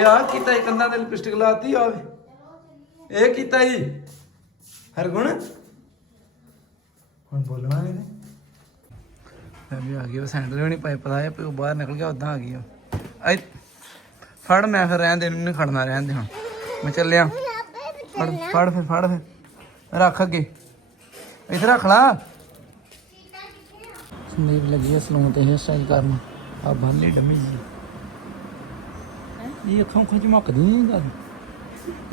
ਇਹ ਆ ਕੀਤਾ ਇਹ ਕੰਨਾਂ ਤੇ ਲਿਪਸਟਿਕ ਲਾਤੀ ਆਵੇ ਇਹ ਕੀਤਾ ਹੀ ਹਰਗੁਣ। ਹੁਣ ਬੋਲਣਾ ਨਹੀਂ। ਮੈਂ ਵੀ ਆ ਗਿਆ ਸੈਂਡਲ ਵੀ ਨਹੀਂ ਪਾਏ ਪਤਾ ਹੈ ਉਹ ਬਾਹਰ ਨਿਕਲ ਗਿਆ ਉਦਾਂ ਆ ਗਈ ਉਹ। ਆਈ ਫੜ ਮੈਂ ਫਿਰ ਰਹਿਣ ਦੇ ਇਹਨੂੰ ਖੜਨਾ ਰਹਿਣ ਦੇ ਹੁਣ। ਮੈਂ ਚੱਲਿਆ। ਫੜ ਫੜ ਫਿਰ ਫੜ ਫਿਰ। ਰੱਖ ਅੱਗੇ। ਇੱਥੇ ਰੱਖ ਲਾ। ਸੰਦੀਪ ਲੱਗੀ ਹੈ ਸਲੂਨ ਤੇ ਹੇਅਰ ਸਟਾਈਲ ਕਰਨ। ਆ ਬੰਨ ਲਈ ਡੰਮੀ ਜੀ। ਇਹ ਅੱਖਾਂ ਉੱਖਾਂ ਝਮਕਦੀ ਨਹੀਂ ਗੱਲ।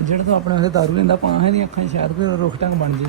ਜਿਹੜਾ ਤੂੰ ਆਪਣੇ ਵਾਸਤੇ ਦਾਰੂ ਲੈਂਦਾ ਪਾਂ ਹੈ ਅੱਖਾਂ ਸ਼ਾਇਦ ਕੋਈ ਰੁੱਖ ਢੰਗ ਬਣ ਜੇ।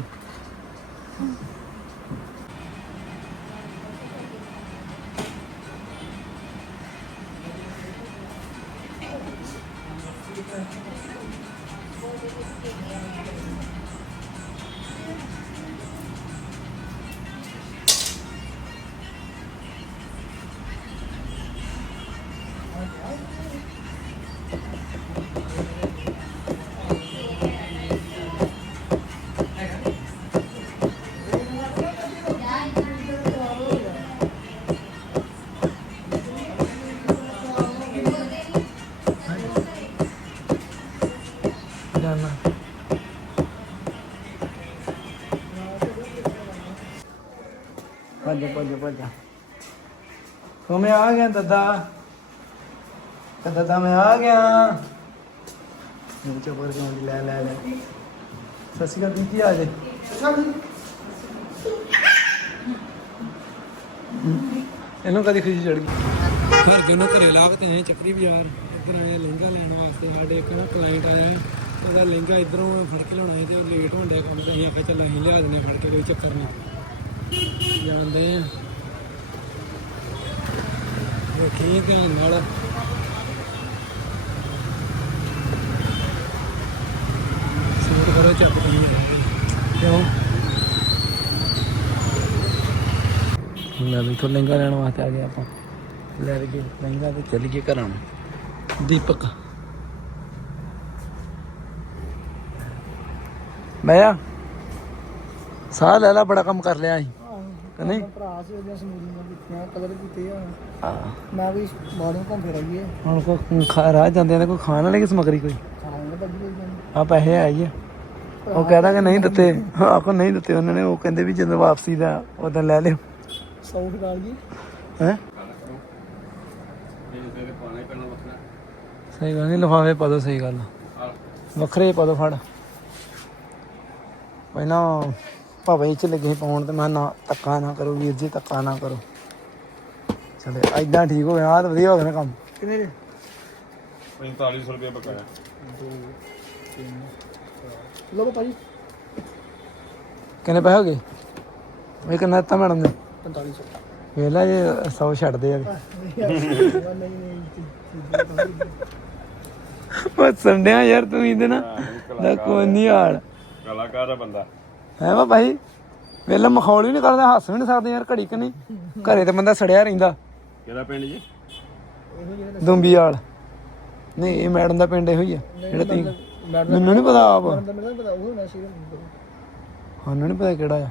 ਭੱਜ ਭੱਜ। ਤੂੰ ਮੈਂ ਆ ਗਿਆ ਦਾਦਾ। ਤੇ ਮੈਂ ਆ ਗਿਆ। ਮੇਰੇ ਚੋਪਰ ਕਿਉਂ ਲੈ ਲੈ ਲੈ। ਸਤਿ ਸ਼੍ਰੀ ਬੀਜੀ ਆ ਜੇ। ਇਹਨੂੰ ਕਦੀ ਖੁਸ਼ੀ ਚੜ ਗਈ? ਘਰ ਦੇ ਨੂੰ ਘਰੇ ਲਾ ਕੇ ਤੇ ਚੱਕਰੀ ਬਾਜ਼ਾਰ। ਇੱਧਰ ਆਇਆ ਲਹਿੰਗਾ ਲੈਣ ਵਾਸਤੇ ਸਾਡੇ ਇੱਕ ਨਾ ਕਲਾਇੰਟ ਆਇਆ। ਹੈ, ਉਹਦਾ ਲਹਿੰਗਾ ਇਧਰੋਂ ਫੜ ਕੇ ਲਿਆਉਣਾ ਸੀ ਤੇ ਲੇਟ ਹੋਣ ਡਿਆ ਕੰਮ ਤੇ। ਅਸੀਂ ਆਖਿਆ ਚੱਲ ਅਸੀਂ ਲਿਆ ਦਿੰਦੇ ਹਾਂ ਫੜ ਕੇ ਕੋਈ ਚੱਕਰ ਨਹੀਂ। ਜਾਂਦੇ ਆ। ਵੇਖੀ ਧਿਆਨ ਨਾਲ। ਸੂਟ ਕਰੋ ਚੱਪ ਕਰੀ ਕਿਉਂ? ਲੈ ਵੀ ਤੋਂ ਲਹਿੰਗਾ ਲੈਣ ਵਾਸਤੇ ਆ ਗਏ ਆਪਾਂ। ਲੈ ਕੇ ਲਹਿੰਗਾ ਤੇ ਚੱਲ ਗਏ ਘਰਾਂ। ਨੂੰ ਦੀਪਕ। ਮੈਂ ਆ। ਸਾਹ ਲੈ ਲਾ, ਬੜਾ ਕੰਮ ਕਰ ਲਿਆ ਸੀ ਨਹੀਂ? ਭਰਾ ਸੀ ਉਹਦੀਆਂ ਸਮੂਰੀਆਂ ਕੀਤੀਆਂ ਕਲਰ ਕੀਤੇ ਆ। ਆ ਮੈਂ ਵੀ ਬਾਹਰੋਂ ਘੁੰਮ ਫਿਰ ਆਈਏ ਹੁਣ ਕੋ ਖਾ ਰਾਹ ਜਾਂਦੇ ਨੇ ਕੋਈ ਖਾਣ ਵਾਲੇ ਕਿ ਸਮਗਰੀ ਕੋਈ? ਖਾਣ ਦਾ ਬੱਜੀ ਹੋਈ ਜਾਂਦੀ। ਆ ਪੈਸੇ ਆਈ ਆ। ਉਹ ਕਹਿੰਦਾ ਕਿ ਨਹੀਂ ਦਿੱਤੇ। ਆਖੋ ਨਹੀਂ ਦਿੱਤੇ ਉਹਨਾਂ ਨੇ। ਉਹ ਕਹਿੰਦੇ ਵੀ ਜਦੋਂ ਵਾਪਸੀ ਦਾ ਉਦੋਂ ਲੈ ਲਿਓ। ਸੌ ਗਾਲ ਜੀ। ਹੈ? ਸਹੀ ਗੱਲ ਨਹੀਂ ਲਿਫਾਫੇ ਪਾ ਦੋ ਸਹੀ ਗੱਲ। ਵੱਖਰੇ ਪਾ ਦੋ ਫੜ। ਪਹਿਲਾਂ ਭਾਵੇਂ ਚ ਲੱਗੇ ਪਾਉਣ ਤੇ ਮੈਂ ਨਾ ਧੱਕਾ ਨਾ ਕਰੋ ਵੀਰ ਜੀ ਧੱਕਾ ਨਾ ਕਰੋ। ਚਲੇ ਐਦਾਂ ਠੀਕ ਹੋ ਗਿਆ ਆਹ ਤਾਂ ਵਧੀਆ ਹੋ ਗਿਆ ਨਾ ਕੰਮ। ਕਿੰਨੇ ਦੇ? 4500 ਰੁਪਏ ਬਕਾਇਆ। ਲੋ ਭਾਜੀ। ਕਿੰਨੇ ਪੈਸੇ ਹੋ ਗਏ? ਇਹ ਕਿੰਨਾ ਦਿੱਤਾ ਮੈਡਮ ਨੇ? 4500 ਵੇਖ ਲੈ ਜੇ 100 ਛੱਡਦੇ ਆ ਨਹੀਂ ਨਹੀਂ ਉਹ ਸੰਡਿਆ ਯਾਰ ਤੂੰ ਇਹਦੇ ਨਾ ਦਾ ਕੋਈ ਨਹੀਂ ਹਾਲ। ਕਲਾਕਾਰ ਆ ਬੰਦਾ। ਹੈ ਵਾ ਭਾਈ ਵੇਲੇ ਮਖੌਲ ਵੀ ਨਹੀਂ ਕਰਦਾ ਹੱਸ ਵੀ ਨਹੀਂ ਸਕਦੇ ਯਾਰ ਘੜੀ ਕਿ ਨਹੀਂ? ਘਰੇ ਤੇ ਬੰਦਾ ਸੜਿਆ ਰਹਿੰਦਾ। ਕਿਹੜਾ ਪਿੰਡ ਜੀ? ਦੁੰਬੀ ਵਾਲ ਨਹੀਂ ਇਹ ਮੈਡਮ ਦਾ ਪਿੰਡ ਇਹੋ ਹੀ ਆ ਜਿਹੜਾ ਮੈਡਮ ਮੈਨੂੰ ਨਹੀਂ ਪਤਾ ਆਪ। ਦਾ ਮੈਨੂੰ ਪਤਾ ਉਹ ਹੋਣਾ ਸੀ ਸਾਨੂੰ ਨਹੀਂ ਪਤਾ ਕਿਹੜਾ ਆ।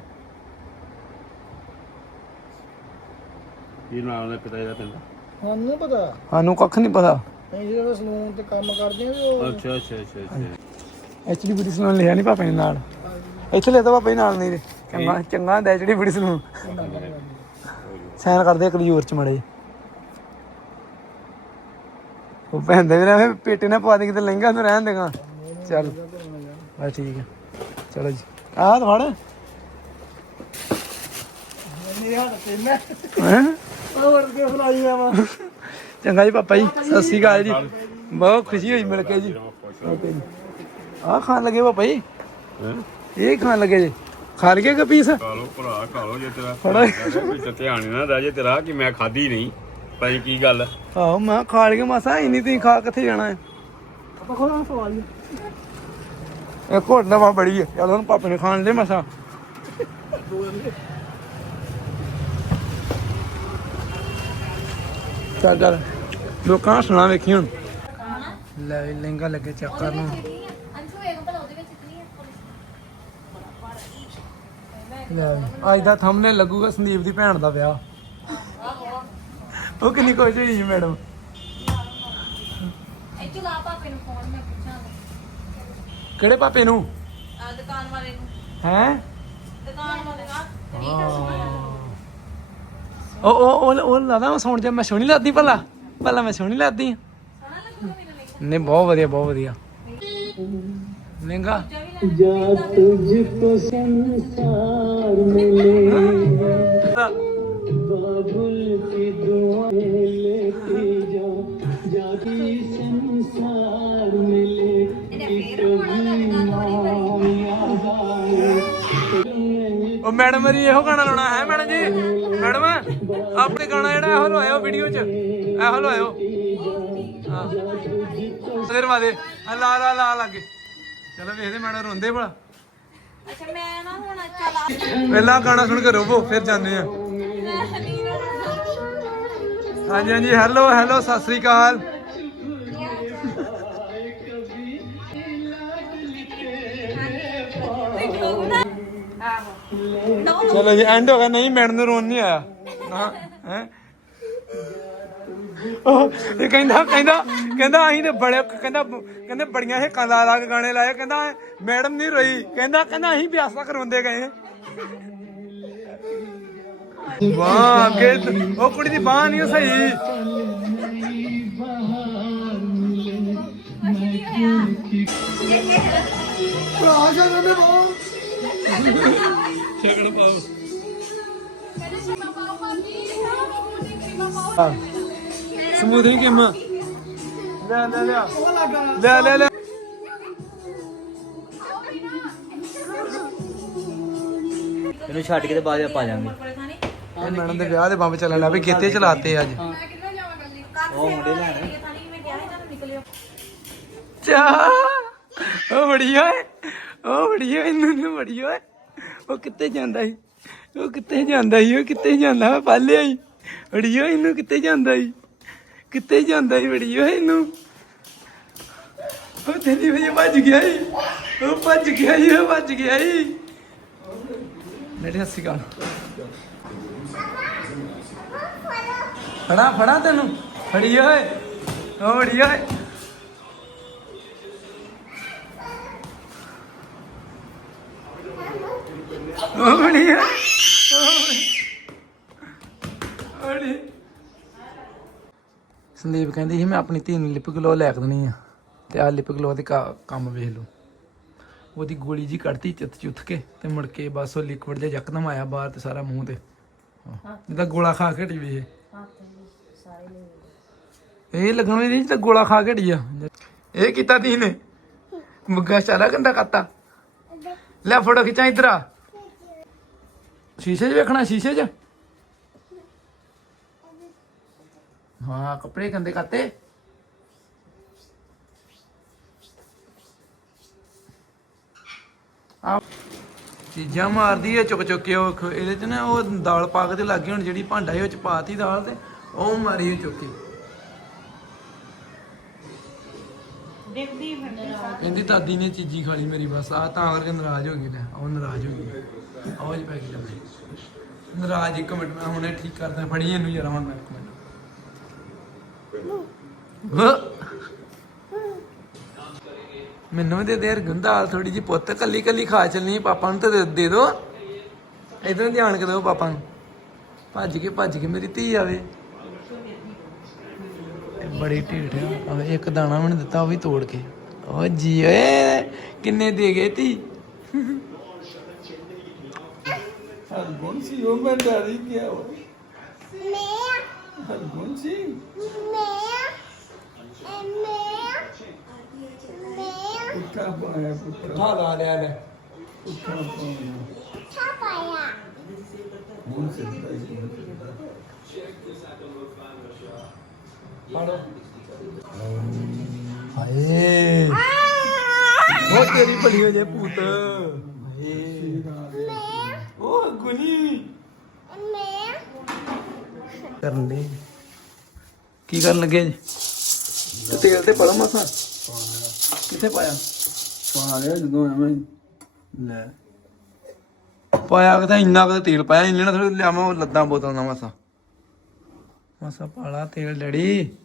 ਕੀ ਨਾਮ ਦਾ ਪਿਤਾ ਜੀ ਦਾ ਪਿੰਡ? ਸਾਨੂੰ ਨੀ ਪਤਾ। ਸਾਨੂੰ ਕੱਖ ਨਹੀਂ ਪਤਾ। ਅਸੀਂ ਜਿਹੜਾ ਸਲੂਨ ਤੇ ਕੰਮ ਕਰਦੇ ਆ ਉਹ ਅੱਛਾ ਅੱਛਾ ਅੱਛਾ ਅੱਛਾ। ਐਚਡੀ ਬੁੜੀ ਸਲੂਨ ਲਿਆ ਨਹੀਂ ਪਾਪੇ ਨੇ ਨਾਲ। ਇੱਥੇ ਲੈ ਤਾ ਪਾਪੇ ਨਾਲ ਨਹੀਂ ਦੇ ਚੰਗਾ ਚੰਗਾ ਹੁੰਦਾ ਐਚਡੀ ਬੁੜੀ ਸਲੂਨ ਸਾਈਨ ਕਰਦੇ ਆ ਕਲਿਊਰ ਚ ਮੜੇ ਉਹ ਭੈਂਦੇ ਵੀ ਨਾ ਪੇਟੇ ਨਾ ਪਵਾ ਦੇ ਕਿਤੇ ਲਹਿੰਗਾ ਨੂੰ ਰਹਿਣ ਦੇਗਾ। ਚੱਲ। ਬਸ ਠੀਕ ਹੈ ਚਲੋ ਜੀ। ਆਹ ਤਾਂ ਫੜ। ਮੇਰੇ ਹੱਥ ਤੇ ਮੈਂ ਹੈਂ? ਉਹ ਵੜ ਕੇ ਫਲਾਈ ਆਵਾਂ ਚੰਗਾ ਜੀ ਪਾਪਾ ਜੀ ਸਤਿ ਸ੍ਰੀ ਅਕਾਲ ਜੀ। ਬਹੁਤ ਖੁਸ਼ੀ ਹੋਈ ਮਿਲ ਕੇ ਜੀ। ਜੀ। ਆਹ ਖਾਣ ਲੱਗੇ ਪਾਪਾ ਜੀ? ਹੈਂ? ਇਹ ਖਾਣ ਲੱਗੇ ਜੀ। ਖਾ ਲਗੇ ਕਿ ਪੀਸ? ਕਾਲੋ ਭਰਾ ਕਾਲੋ ਜੇ ਤੇਰਾ। ਫੜੋ। ਵਿੱਚ ਧਿਆਨ ਨਾ ਰਹਿ ਜੇ ਤੇਰਾ ਕਿ ਮੈਂ ਖਾਧੀ ਨਹੀਂ। ਭਾਈ ਕੀ ਗੱਲ। ਆਹੋ ਮੈਂ ਖਾ ਲਗੇ ਮਾਸਾ ਇੰਨੀ ਤੁਸੀਂ ਖਾ ਕਿੱਥੇ ਜਾਣਾ ਹੈ? ਆਪਾਂ ਖੋਲਾਂ ਸਵਾਲ ਇਹ ਘੋਟ ਨਵਾ ਬੜੀ ਹੈ। ਚੱਲ ਹੁਣ ਪਾਪੇ ਨੇ ਖਾਣ ਦੇ ਮਸਾ ਚੱਲ ਚੱਲ। ਲੋਕਾਂ ਸੁਣਾ ਵੇਖੀ ਹੁਣ। ਲੈ ਲਹਿੰਗਾ ਲੱਗੇ ਚੈੱਕ ਕਰਨ ਅੰਸ਼ੂ ਵੇਖ ਭਲਾ ਉਹਦੇ ਵਿੱਚ ਇਤਨੀ ਲੈ ਵੀ, ਅੱਜ ਦਾ ਥੰਬਨੇਲ ਲੱਗੂਗਾ ਸੰਦੀਪ ਦੀ ਭੈਣ ਦਾ ਵਿਆਹ। ਉਹ ਕਿੰਨੀ ਖੁਸ਼ ਹੋਈ ਜੀ ਮੈਡਮ। ਇੱਥੇ ਲਾ ਪਾਪੇ ਨੂੰ ਫੋਨ ਮੈਂ ਪੁੱਛਾਂਗਾ। ਕਿਹੜੇ ਪਾਪੇ ਨੂੰ? ਆ ਦੁਕਾਨ ਵਾਲੇ ਨੂੰ। ਹੈ? ਦੁਕਾਨ ਵਾਲੇ ਦਾ ਉਹ ਉਹ ਉਹ ਉਹ ਲਾਦਾ ਮੈਂ ਸੌਣ ਜਾ ਮੈਂ ਸੋਹਣੀ ਲੱਗਦੀ ਭਲਾ। ਭਲਾ ਮੈਂ ਸੋਹਣੀ ਲੱਗਦੀ ਹਾਂ ਸੋਹਣਾ ਲੱਗੂਗਾ ਮੈਨੂੰ ਲਹਿੰਗਾ ਨਹੀਂ ਬਹੁਤ ਵਧੀਆ ਬਹੁਤ ਉਹ ਮੈਡਮ ਮੇਰੀ ਇਹੋ ਗਾਣਾ ਲਾਉਣਾ ਹੈ ਮੈਡਮ ਜੀ ਮੈਡਮ ਆਪਣੇ ਗਾਣਾ ਜਿਹੜਾ ਇਹੋ ਲਵਾਇਓ ਵੀਡੀਓ 'ਚ ਇਹੋ ਲਵਾਇਓ ਹਾਂ ਫੇਰ ਵਾਦੇ ਆ ਲਾ ਲਾ ਲਾ ਲੱਗੇ ਚਲੋ ਵੇਖਦੇ ਮੈਡਮ ਰੋਂਦੇ ਭਲਾ ਅੱਛਾ ਮੈਂ ਨਾ ਹੁਣ ਚਲਾ ਪਹਿਲਾਂ ਗਾਣਾ ਸੁਣ ਕੇ ਰੋਵੋ ਫਿਰ ਜਾਂਦੇ ਆ। ਹਾਂਜੀ ਹਾਂਜੀ ਹੈਲੋ ਹੈਲੋ ਸਤਿ ਸ੍ਰੀ ਅਕਾਲ। ਚਲੋ ਜੀ ਐਂਡ ਹੋ ਗਿਆ ਨਹੀਂ ਮੈਡਮ ਨੂੰ ਰੋਣ ਨਹੀਂ ਆਇਆ। ਹਾਂ ਹੈ? ਉਹ ਇਹ ਕਹਿੰਦਾ ਕਹਿੰਦਾ ਕਹਿੰਦਾ ਅਸੀਂ ਤੇ ਬੜੇ ਕਹਿੰਦਾ ਕਹਿੰਦੇ ਬੜੀਆਂ ਹੇਕਾਂ ਲਾ ਲਾ ਕੇ ਗਾਣੇ ਲਾਏ ਕਹਿੰਦਾ ਮੈਡਮ ਨਹੀਂ ਰੋਈ ਕਹਿੰਦਾ ਕਹਿੰਦਾ ਅਸੀਂ ਵੀ ਆਸਾ ਕਰਵਾਉਂਦੇ ਗਏ। ਵਾਹ ਅੱਗੇ ਉਹ ਕੁੜੀ ਦੀ ਬਾਹ ਨਹੀਂ ਸਹੀ। ਭਰਾ ਜਾ ਨੇ ਬੋ ਛਕੜ ਪਾਓ। ਕਹਿੰਦੇ ਸ਼ੀਮਾ ਪਾਓ ਭਾਬੀ। ਉਹਨੇ ਕਰੀਮਾ ਪਾਓ ਸਮੂਥਿੰਗ ਕਿਮ ਲੈ ਲੈ ਲੈ ਲੈ ਲੈ ਲੈ। ਇਹਨੂੰ ਛੱਡ ਕੇ ਤੇ ਬਾਅਦ ਚ ਪਾ ਜਾਵਾਂਗੇ। ਇਹ ਮੈਡਮ ਦੇ ਵਿਆਹ ਦੇ ਬੰਬ ਚੱਲਣ ਲੱਗ ਪਏ ਗੀਤੇ ਚਲਾਤੇ ਅੱਜ। ਮੈਂ ਕਿੱਧਰ ਜਾਵਾਂ ਗੱਲੀ ਉਹ ਮੁੰਡੇ ਲੈਣ ਇਹ ਥਾਣੀ ਮੈਂ ਕਿਹਾ ਸੀ ਤੁਹਾਨੂੰ ਨਿਕਲਿਓ ਚਾ। ਉਹ ਬੜੀ ਓਏ। ਉਹ ਬੜੀ ਓਏ ਇਹਨੂੰ ਨੂੰ ਬੜੀ ਓਏ। ਉਹ ਕਿੱਥੇ ਜਾਂਦਾ ਸੀ? ਉਹ ਕਿੱਥੇ ਜਾਂਦਾ ਸੀ? ਉਹ ਕਿੱਥੇ ਜਾਂਦਾ? ਮੈਂ ਪਾ ਲਿਆ ਸੀ। ਬੜੀ ਓਏ ਇਹਨੂੰ ਕਿੱਥੇ ਜਾਂਦਾ ਸੀ? ਕਿੱਥੇ ਜਾਂਦਾ ਸੀ ਬੜੀ ਓਏ ਇਹਨੂੰ? ਉਹ ਤੇਰੀ ਵਜੇ ਭੱਜ ਗਿਆ ਸੀ। ਉਹ ਭੱਜ ਗਿਆ ਸੀ, ਉਹ ਭੱਜ ਗਿਆ ਸੀ। ਨੇੜੇ ਹੱਸੀ ਗਾ ਫੜਾ ਫੜਾ ਤੈਨੂੰ। ਫੜੀ ਓਏ। ਉਹ ਬੜੀ ਓਏ। ਉਹ ਫੜੀ ਆ ਬੜੀ ਸੰਦੀਪ ਕਹਿੰਦੀ ਸੀ ਮੈਂ ਆਪਣੀ ਧੀ ਨੂੰ ਲਿਪ ਗਲੋ ਲੈ ਕੇ ਦੇਣੀ ਆ ਤੇ ਆ ਲਿਪ ਗਲੋ ਦੇ ਕੰਮ ਵੇਖ ਲਓ। ਉਹਦੀ ਗੋਲੀ ਜੀ ਕੱਢਤੀ ਚਿੱਤ ਚੁੱਥ ਕੇ ਤੇ ਮੁੜ ਕੇ ਬਸ ਉਹ ਲਿਕਵਿਡ ਜਿਹਾ ਯਕਦਮ ਆਇਆ ਬਾਹਰ ਤੇ ਸਾਰਾ ਮੂੰਹ ਤੇ। ਜਿੱਦਾਂ ਗੋਲਾ ਖਾ ਕੇ ਹਟੀ ਵੀ ਇਹ ਇਹ ਲੱਗਣ ਵੀ ਨਹੀਂ ਜਿੱਦਾਂ ਗੋਲਾ ਖਾ ਕੇ ਆ ਇਹ ਕੀਤਾ ਤੀ ਨੇ। ਮੁੱਗਾ ਸਾਰਾ ਗੰਦਾ ਕਰਤਾ। ਲੈ ਫੋਟੋ ਖਿੱਚਾਂ ਇਧਰ ਆ। ਸ਼ੀਸ਼ੇ 'ਚ ਵੇਖਣਾ ਸ਼ੀਸ਼ੇ 'ਚ। ਹਾਂ ਕੱਪੜੇ ਗੰਦੇ ਕਰਤੇ। ਆ ਚੀਜ਼ਾਂ ਮਾਰਦੀ ਹੈ ਚੁੱਕ ਚੁੱਕ ਕੇ ਉਹ ਇਹਦੇ 'ਚ ਨਾ ਉਹ ਦਾਲ ਪਾ ਕੇ ਤੇ ਲੱਗੀ ਹੁਣ ਜਿਹੜੀ ਭਾਂਡਾ ਸੀ ਉਹ 'ਚ ਪਾਤੀ ਦਾਲ ਤੇ ਉਹ ਮਾਰੀ ਉਹ ਚੁੱਕ ਕਹਿੰਦੀ ਦਾਦੀ ਨੇ ਚੀਜ਼ੀ ਖਾ ਲਈ ਮੇਰੀ ਬਸ ਆ ਤਾਂ ਕਰਕੇ ਨਾਰਾਜ਼ ਹੋ ਗਈ ਲੈ ਉਹ ਨਾਰਾਜ਼ ਹੋ ਗਈ। ਆਵਾਜ਼ ਪੈ ਗਈ ਨਾਰਾਜ਼ ਇੱਕ ਮਿੰਟ ਮੈਂ ਹੁਣੇ ਠੀਕ ਕਰਦਾ ਫੜੀ ਇਹਨੂੰ ਜਰਾ ਹੁਣ ਮੈਂ। ਮੈਨੂੰ ਦੇ ਦੇ ਯਾਰ ਗੁੰਦਾਲ ਥੋੜੀ ਜੀ ਪੁੱਤ ਕੱਲੀ ਕੱਲੀ ਖਾ ਚੱਲਣੀ ਪਾਪਾ ਨੂੰ ਤਾਂ ਦੇ- ਦੇ ਇਧਰ ਧਿਆਨ ਕੇ ਦਿਓ ਪਾਪਾ ਨੂੰ। ਭੱਜ ਕੇ ਭੱਜ ਕੇ ਮੇਰੀ ਧੀ ਆਵੇ। ਬੜੀ ਢੀਠ ਆ। ਇੱਕ ਦਾਣਾ ਮੈਨੂੰ ਦਿੱਤਾ ਉਹ ਵੀ ਤੋੜ ਕੇ। ਓ ਜੀ ਓਏ ਕਿੰਨੇ ਦੇ ਗਏ ਤੀ ਹਲਗੁਣ ਸੀ ਉਹ ਮੈਂ ਡਰੀ ਗਿਆ ਉਹ ਹਲਗੁਣ ਸੀ? ਪੁੱਠਾ ਪਾਇਆ ਪੁੱਠਾ ਲਾ ਲਿਆ ਲੈ। ਪੁੱਠਾ ਪਾਇਆ। ਹੁਣ ਸਿੱਧਾ ਹੀ ਪੜੋ। ਹਾਏ। ਉਹ ਤੇਰੀ ਭਲੀ ਹੋ ਜੇ ਭੂਤ। ਹਾਏ। ਉਹ ਗੁਨੀ ਕਰਨ। ਦੇ ਕੀ ਕਰਨ ਲੱਗੇ ਜੀ? ਤੇ ਤੇਲ ਤੇ ਪੜਾ ਮਸਾ। ਕਿੱਥੇ ਪਾਇਆ? ਪਾ ਲਿਆ ਜਦੋਂ ਐਵੇਂ ਲੈ। ਪਾਇਆ ਕਿਤਾ ਇੰਨਾ ਕੁ ਤੇਲ ਪਾਇਆ ਇੰਨੇ ਨਾਲ ਥੋੜੀ ਲਿਆਵਾਂ ਲੱਦਾਂ ਬੋਤਲ ਨਾ ਮਸਾ। ਮਸਾ ਪਾਲਾ ਤੇਲ ਡੜੀ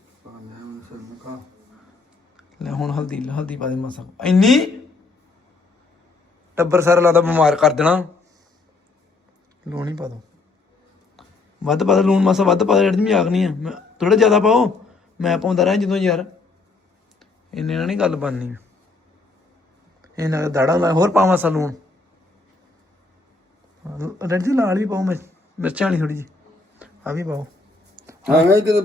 ਲੈ ਹੁਣ ਹਲਦੀ ਹਲਦੀ ਪਾ ਦੇ ਮਾਸਾ। ਇੰਨੀ? ਟੱਬਰ ਸਾਰਾ ਲੱਗਦਾ ਬਿਮਾਰ ਕਰ ਦੇਣਾ। ਲੂਣ ਹੀ ਪਾ ਦੋ। ਵੱਧ ਪਾ ਦੋ ਲੂਣ ਮਾਸਾ ਵੱਧ ਪਾ ਦੇ ਜਿਹੜੀ ਮਜ਼ਾਕ ਨਹੀਂ ਆ। ਥੋੜਾ ਜ਼ਿਆਦਾ ਪਾਓ। ਮੈਂ ਪਾਉਂਦਾ ਰਿਹਾ ਜਦੋਂ ਯਾਰ। ਇੰਨੇ ਨਾਲ ਨਹੀਂ ਗੱਲ ਬਣਨੀ। ਇਹਨਾਂ ਦਾ ਦਾੜਾ ਮੈਂ ਹੋਰ ਪਾਵਾਂ ਸਾ ਲੂਣ ਰੈਡ ਜੀ ਲਾਲ ਵੀ ਪਾਓ ਮੈਂ ਮਿਰਚਾਂ ਵਾਲੀ ਥੋੜੀ ਜੀ ਆ ਵੀ ਪਾਓ। ਹਾਂ ਮੈਂ ਕਿਤੇ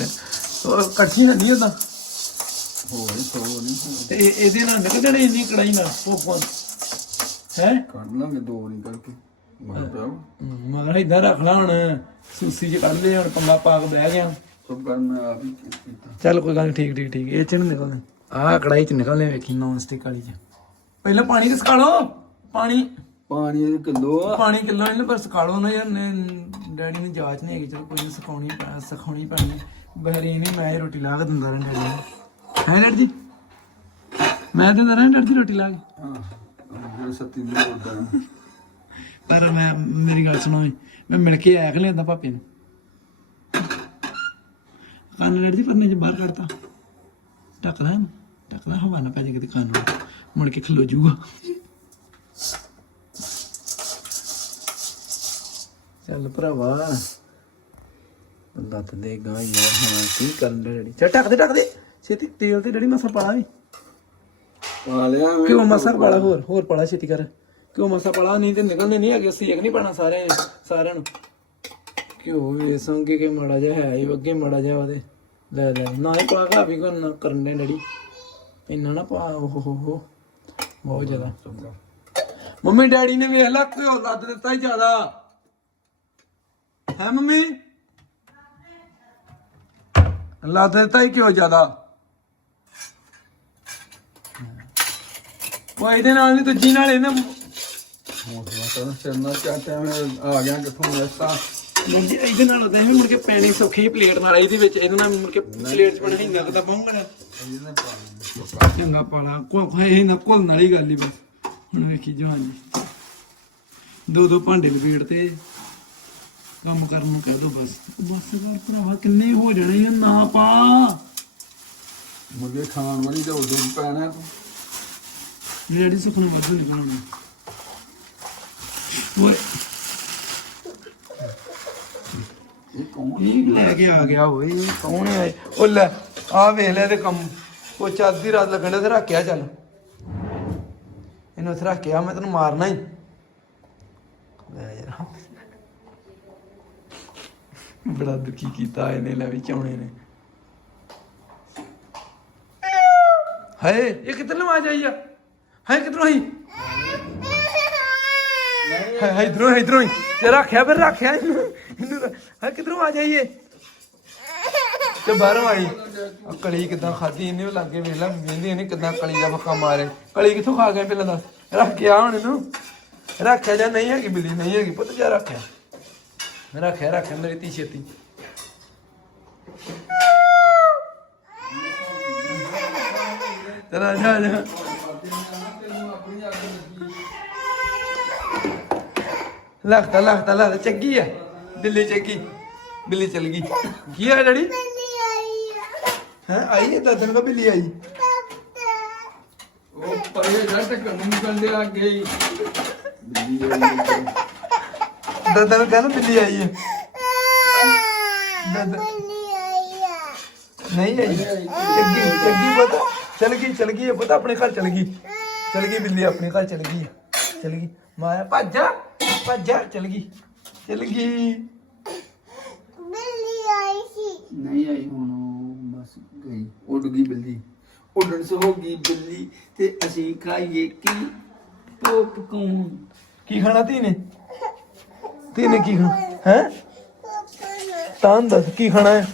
ਲੈ, ਉਹ ਕੜਛੀ ਨਾ ਨਹੀਂ ਹੁੰਦਾ ਹੋਰ ਸੋ ਨਹੀਂ ਤੇ ਇਹ- ਇਹਦੇ ਨਾਲ ਨਿਕਲ ਜਾਣੇ ਇੰਨੀ ਕੜਾਈ ਨਾਲ ਪੋਪਕੌਰਨ ਹੈ? ਕੱਢ ਲਾਂਗੇ ਦੋ ਨਹੀਂ ਕਰਕੇ। ਮਾਰ ਪਿਆ ਮਗਰ ਇਦਾਂ ਰੱਖਣਾ ਹੁਣ। ਸੂਸੀ ਚ ਕੱਢ ਲਿਆ ਹੁਣ ਪੰਗਾ ਪਾ ਕੇ ਬਹਿ ਗਿਆ। ਸਭ ਕਰ ਮੈਂ ਆਪ ਹੀ ਕੀਤਾ। ਚੱਲ ਕੋਈ ਗੱਲ ਨੀ ਠੀਕ ਠੀਕ ਠੀਕ। ਇਹ ਚ ਨੀ ਨਿਕਲਣੇ। ਆਹ ਕੜਾਈ ਚ ਨਿਕਲਣੇ ਵੇਖੀ। ਨੌਨ ਸਟਿਕ ਵਾਲੀ ਚ। ਪਹਿਲਾਂ ਪਾਣੀ ਕਿਸ ਲਓ। ਪਾਣੀ ਪਾਣੀ ਇਹ ਕਿਲੋ ਆ। ਪਾਣੀ ਕਿਲੋ ਇਹਨੂੰ ਪਰ ਸੁਕਾ ਲਓ ਨਾ ਯਾਰ। ਨੇ- ਡੈਡੀ ਨੇ ਜਾਚ ਨਹੀਂ ਹੈਗੀ। ਚਲ ਕੋਈ ਨੀ ਸਿਖਾਉਣੀ ਪੈ ਸਿਖਾਉਣੀ ਪੈਣੀ ਬਹਿਰੀਨ ਨਹੀਂ ਮੈਂ ਹੀ ਰੋਟੀ ਲਾ ਕੇ ਦਿੰਦਾ ਰਹਿੰਦਾ ਡੈਡੀ ਨੂੰ। ਹੈ ਡੈਡੀ ਜੀ? ਮੈਂ ਦਿੰਦਾ ਰਹਿੰਦਾ ਡੈਡੀ ਰੋਟੀ ਲਾ ਕੇ? ਹਾਂ। ਜਿਹੜੇ ਸੱਤੀ ਦੀ ਹੁੰਦਾ ਪਰ ਮੈਂ ਮੇਰੀ ਗੱਲ ਸੁਣੋ ਮੈਂ ਮਿਲ ਕੇ ਆਇਆ ਕਿ ਲਿਆਂਦਾ ਪਾਪੇ ਨੂੰ? ਕੰਨ ਲੜਦੀ ਪਰਨੇ ਚ ਬਾਹਰ ਕੱਢਤਾ। ਟੱਕਦਾ ਇਹਨੂੰ ਟੱਕਦਾ ਹਵਾ ਨਾ ਪੈ ਕਿਤੇ ਕੰਨ ਨੂੰ। ਮੁੜ ਕੇ ਖਲੋ ਜੂਗਾ ਚੱਲ ਭਰਾਵਾ ਲੱਤ ਦੇ ਗਾ ਯਾਰ ਹਾਂ ਕੀ ਕਰਨ ਦੇ ਡੈਡੀ? ਚੱਲ ਟੱਕ ਦੇ ਟੱਕ ਦੇ। ਛੇਤੀ ਤੇਲ ਤੇ ਡੈਡੀ ਮਸਾ ਪਾਲਾ ਵੀ। ਪਾ ਲਿਆ ਕਿਉਂ ਮਸਾ ਪਾਲਾ ਹੋਰ ਹੋਰ ਪਾਲਾ ਛੇਤੀ ਕਰ। ਘਿਓ ਮਸਾ ਪੜਾ ਨਹੀਂ ਤੇ ਨਿਕਲਨੇ ਨਹੀਂ ਹੈਗੇ? ਸੇਕ ਨਹੀਂ ਪਾਣਾ ਸਾਰਿਆਂ ਸਾਰਿਆਂ ਨੂੰ। ਘਿਓ ਵੀ ਸੰਗੇ ਕੇ ਮਾੜਾ ਜਿਹਾ ਹੈ ਹੀ, ਅੱਗੇ ਮਾੜਾ ਜਿਹਾ ਉਹਦੇ। ਲੈ ਲੈ, ਨਾ ਹੀ ਪਾ ਘਾ ਵੀ ਕਰਨ ਕਰਨ ਦੇ ਡੈਡੀ। ਇੰਨਾ ਨਾ ਪਾ, ਓ ਹੋ ਹੋ ਬਹੁਤ ਜ਼ਿਆਦਾ। ਮੰਮੀ, ਡੈਡੀ ਨੇ ਵੇਖ ਲਾ ਘਿਓ ਲੱਦ ਦਿੱਤਾ ਹੀ ਜ਼ਿਆਦਾ। ਹੈ ਮੰਮੀ? ਲੱਦ ਦਿੱਤਾ ਹੀ ਘਿਓ ਜ਼ਿਆਦਾ। ਉਹ ਇਹਦੇ ਨਾਲ ਨਹੀਂ, ਦੂਜੀ ਨਾਲ ਇਹਨਾਂ ਹੌਸਲਾ ਕਰ ਸਿਰਨਾ ਚਾਹ ਟਾਈਮ ਆ ਗਿਆ ਕਿੱਥੋਂ ਰਸਤਾ। ਮੁੰਡੇ ਇਹਦੇ ਨਾਲ ਹੁੰਦਾ ਐਵੇਂ ਮੁੜ ਕੇ ਪੈਣੀ ਸੌਖੀ ਪਲੇਟ ਨਾਲ ਇਹਦੇ ਵਿੱਚ ਇਹਦੇ ਨਾਲ ਮੁੜ ਕੇ ਪਲੇਟ 'ਚ ਬਣਾ ਹਿੰਗਾ ਤਾਂ ਪਾਉਂਗਾ ਚੰਗਾ ਪਾਲਾ ਕੋ ਖਾਏ ਨਾ ਕੋਲ ਵਾਲੀ ਗੱਲ ਹੀ ਬਸ। ਹੁਣ ਵੇਖੀ ਜਵਾਨੀ। ਦੋ ਦੋ ਭਾਂਡੇ ਲਪੇੜ ਤੇ ਕੰਮ ਕਰਨ ਨੂੰ ਕਹਿ ਦੋ ਬਸ। ਬਸ ਕਰ ਭਰਾਵਾ ਕਿੰਨੇ ਹੋ ਜਾਣੇ ਆ ਨਾ ਪਾ। ਮੁਰਗੇ ਖਾਣ ਵਾਲੀ ਤੇ ਉਦੋਂ ਪੈਣਾ ਤੂੰ। ਜਿਹੜੀ ਸੁਖਣਾ ਵਾਧੂ ਨਹੀਂ ਬਣਾਉਣਾ ਇਹ ਲੈ ਕੇ ਆ ਗਿਆ ਓਏ, ਇਹ ਕੌਣ ਹੈ? ਉਹ ਲੈ, ਆ ਵੇਖ ਲੈ ਤੇ ਕੰਮ। ਉਹ ਚਾਦੀ ਰਾਤ ਲੱਗਣ ਡਿਆ ਤੇ ਰੱਖਿਆ ਚੱਲ। ਇਹਨੂੰ ਇੱਥੇ ਰੱਖਿਆ ਮੈਂ ਤੈਨੂੰ ਮਾਰਨਾ ਹੀ। ਲੈ ਯਾਰ ਬੜਾ ਦੁਖੀ ਕੀਤਾ ਇਹਨੇ, ਲੈ ਵੀ ਚੌਣੇ ਨੇ। ਹਾਏ, ਇਹ ਕਿੱਧਰ ਆ ਜਾਈ ਆ? ਹਾਏ, ਕਿੱਧਰੋਂ ਆਈ? ਹਾਏ ਇਧਰੋਂ ਇਧਰੋਂ ਹੀ। ਤੇ ਰੱਖਿਆ, ਫਿਰ ਰੱਖਿਆ ਇਹਨੂੰ। ਇਹਨੂੰ ਰ- ਹਾਏ ਆ ਜਾਈਏ? ਤੇ ਬਾਹਰੋਂ ਆਈ। ਆਹ ਕਲੀ ਕਿਦਾਂ ਖਾਦੀ ਇਹਨੇ ਉਹ ਲਾਗੇ ਵੇਖ ਲੈ, ਵੇਂਦੀ ਇਹਨੇ ਕਿਦਾਂ ਕਲੀ ਦਾ ਫੱਕਾ ਮਾਰੇ। ਕਲੀ ਕਿੱਥੋਂ ਖਾ ਗਿਆ ਪਹਿਲਾਂ ਦੱਸ? ਰੱਖਿਆ ਹੁਣ ਇਹਨੂੰ? ਰੱਖਿਆ ਜਾਂ ਨਹੀਂ ਹੈਗੀ ਬਿੱਲੀ? ਨਹੀਂ ਹੈਗੀ ਪੁੱਤ, ਜਾ ਰੱਖਿਆ? ਰੱਖਿਆ ਰੱਖਿਆ, ਮੇਰੀ ਤੀ ਛੇਤੀ। ਚਲਾ ਜਾ ਜਾ। ਲੱਗਦਾ ਲੱਗਦਾ ਲੱਗਦਾ ਚੱਗੀ ਆ। ਬਿੱਲੀ ਚੱਗੀ ਬਿੱਲੀ ਚਲ ਗਈ। ਕੀ ਆ। ਡੜੀ ਹੈ ਆਈ ਹੈ ਦਦਨ ਕੋ ਬਿੱਲੀ ਆਈ। ਉਹ ਪਰੇ ਲਿਆ ਗਈ ਬਿੱਲੀ ਆਈ ਦਦਨ ਕਹਿੰਦਾ ਬਿੱਲੀ ਆਈ ਹੈ ਦਦਨ ਨਹੀਂ ਆਈ। ਚੱਗੀ ਚੱਗੀ ਪਤਾ। ਚਲ ਗਈ ਚਲ ਗਈ ਪਤਾ ਆਪਣੇ ਘਰ ਚਲ ਗਈ। ਚਲ ਗਈ ਬਿੱਲੀ ਆਪਣੇ ਘਰ ਚਲ ਗਈ ਚਲ ਗਈ। ਮਾਇਆ ਭੱਜਾ ਭੱਜਾ ਚਲ ਗਈ। ਚਲ ਗਈ। ਨਹੀਂ ਆਈ ਹੁਣ ਉਹ ਬਸ ਗਈ। ਉੱਡ ਗਈ ਬਿੱਲੀ। ਉੱਡਣ ਸੇ ਹੋ ਗਈ ਬਿੱਲੀ ਤੇ ਅਸੀਂ ਖਾਈਏ ਕੀ? ਪੋਪਕੌਰਨ ਕੀ ਖਾਣਾ ਤੀ ਨੇ? ਤੀ ਨੇ ਕੀ ਖਾਣਾ? ਹੈ? ਤਾਂ ਦੱਸ ਕੀ ਖਾਣਾ ਹੈ?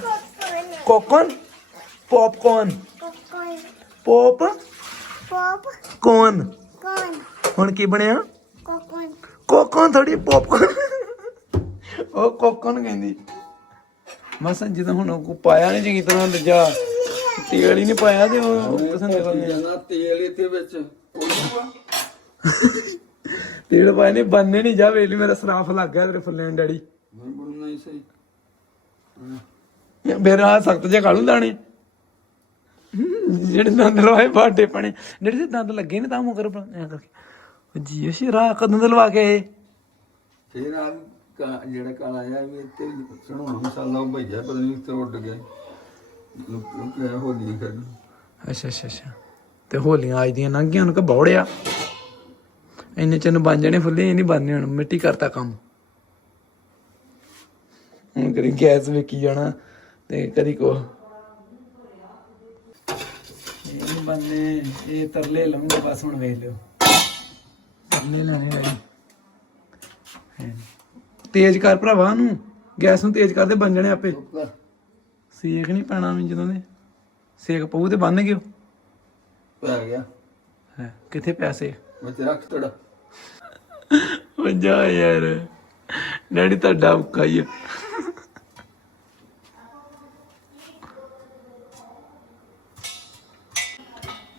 ਕੋਕਨ? Popcorn ਕੌਨ। ਹੁਣ ਕੀ ਬਣਿਆ? ਕੋਕਨ। ਥੋੜੀ ਪੌਪਕੌਰਨ ਉਹ ਕੋਕਨ ਕਹਿੰਦੀ। ਮਸਾਂ ਜਦੋਂ ਹੁਣ ਉਹ ਪਾਇਆ ਨਹੀਂ ਚੰਗੀ ਤਰ੍ਹਾਂ ਦੂਜਾ। ਤੇਲ ਹੀ ਨਹੀਂ ਪਾਇਆ ਤੇ ਉਹ ਪਸੰਦ ਕਰਨੇ ਜਾਨਾ ਤੇਲ ਇੱਥੇ ਵਿੱਚ। ਤੇਲ ਪਾਇਆ ਨਹੀਂ ਬੰਨੇ ਨਹੀਂ ਜਾ ਵੇਲੀ ਮੇਰਾ ਸਰਾਫ ਲੱਗ ਗਿਆ ਤੇਰੇ ਫੁੱਲੇ ਨੂੰ ਡੈਡੀ। ਨਹੀਂ ਸਹੀ। ਫਿਰ ਆ ਸਖਤ ਜਿਹਾ ਕਾਲੂ ਦਾਣੇ? ਜਿਹੜੇ ਦੰਦ ਲਵਾਏ ਬਾਡੇ ਪਣੇ ਜਿਹੜੇ ਦੰਦ ਲੱਗੇ ਨੇ ਤਾਂ ਮੁਕਰ ਐ ਕਰਕੇ। ਜੀ ਸ਼ੇਰਾ ਕਦੋਂ ਦੇ ਲਵਾ ਕੇ ਆਏ? ਫਿਰ ਆ ਜਿਹੜਾ ਕਾਲਾ ਆ ਵੀ ਤੇ ਸੁਣਾਉਣਾ ਮਸਾਲਾ ਉਹ ਭਈਆ ਪਤਾ ਨਹੀਂ ਕਿੱਥੇ ਉੱਡ ਗਿਆ। ਲੋਕ ਲੋਕ ਆ ਹੋਲੀ ਕਰ ਅੱਛਾ ਅੱਛਾ ਅੱਛਾ। ਤੇ ਹੋਲੀਆਂ ਅੱਜ ਦੀਆਂ ਲੰਘੀਆਂ ਨੂੰ ਕਿ ਬੌੜਿਆ ਇੰਨੇ ਚੰਨ ਬਣ ਜਾਣੇ ਫੁੱਲੇ ਇਹ ਨਹੀਂ ਬਣਨੇ ਹੁਣ ਮਿੱਟੀ ਕਰਤਾ ਕੰਮ। ਹੁਣ ਕਰੀ ਗੈਸ ਵੇਖੀ ਜਾਣਾ ਤੇ ਕਦੀ ਕੋ ਇਹ ਨਹੀਂ ਬਣਨੇ ਇਹ ਤਰਲੇ ਲਾਉਂਗਾ ਬਸ ਹੁਣ ਵੇਖ ਲਿਓ। ਲੈਣੇ ਭਾਈ ਤੇਜ਼ ਕਰ ਭਰਾਵਾ ਨੂੰ ਗੈਸ ਨੂੰ ਤੇਜ਼ ਕਰਦੇ ਬਣ ਜਾਣੇ ਆਪੇ। ਸੇਕ ਨਹੀਂ ਪੈਣਾ ਵੀ ਜਦੋਂ ਦੇ। ਸੇਕ ਪਊ ਤੇ ਬੰਨ ਗਿਓ। ਪੈ ਗਿਆ। ਹੈ ਕਿੱਥੇ ਪੈਸੇ ਮੈਂ ਤੇ ਰੱਖ ਤੜਾ ਉਹ ਜਾ ਯਾਰ ਡੈਡੀ ਤੁਹਾਡਾ ਔਖਾ ਹੀ ਆ।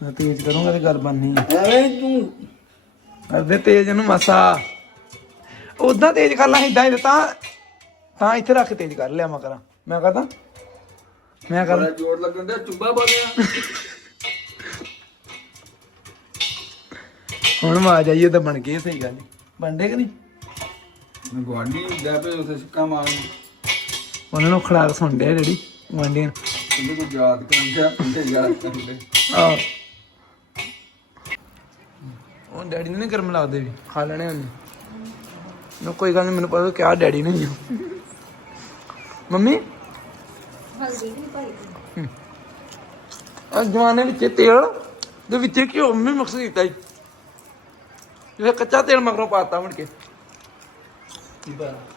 ਮੈਂ ਤੇਜ਼ ਕਰੂੰਗਾ ਤੇ ਗੱਲ ਬਣਨੀ ਐਵੇਂ ਤੂੰ ਕਰਦੇ ਤੇਜ਼ ਨੂੰ ਮਸਾ। ਉਦਾਂ ਤੇਜ਼ ਕਰ ਲਾ ਇਦਾਂ ਹੀ ਤਾਂ ਤਾਂ ਇੱਥੇ ਰੱਖ ਤੇਜ਼ ਕਰ ਲਿਆ ਮੈਂ ਕਰਾਂ। ਮੈਂ ਕਹਦਾ ਮੈਂ ਕਰ ਜੋੜ ਲੱਗਣ ਦਾ ਚੁੱਬਾ ਬੋਲਿਆ ਹੁਣ ਆਈ ਉਹ ਤਾਂ ਬਣ ਗਈ ਸਹੀ ਗੱਲ ਬਣਦੇ ਕਿ ਨਹੀਂ? ਮੈਂ ਗਵਾਂਢੀ ਲੈ ਪਏ ਉਸੇ ਸਿੱਕਾ ਮਾਰਨ। ਉਹਨਾਂ ਨੂੰ ਖੜਾਕ ਸੁਣਦੇ ਆ ਜਿਹੜੀ ਗਵਾਂਢੀਆਂ ਨੂੰ। ਯਾਦ ਕਰਨ ਜਾ ਯਾਦ ਕਰਨ ਆਹ। ਉਹ ਡੈਡੀ ਨੂੰ ਨਹੀਂ ਗਰਮ ਲੱਗਦੇ ਵੀ। ਖਾ ਲੈਣੇ ਉਹਨੇ। ਨਾ ਕੋਈ ਗੱਲ ਨਹੀਂ ਮੈਨੂੰ ਪਤਾ ਕਿਆ ਡੈਡੀ ਆ। ਮੰਮੀ? ਹਲਦੀ ਨਹੀਂ ਪਾਈ ਆ ਜਵਾਨੇ ਵਿੱਚ ਤੇਲ ਦੇ ਵਿੱਚ ਘਿਓ ਮੰਮੀ ਮਿਕਸ ਕੀਤਾ ਜੀ ਇਹ ਕੱਚਾ ਤੇਲ ਮਗਰੋਂ ਪਾਤਾ ਮੁੜ ਕੇ। ਕੀ ਬਾਤ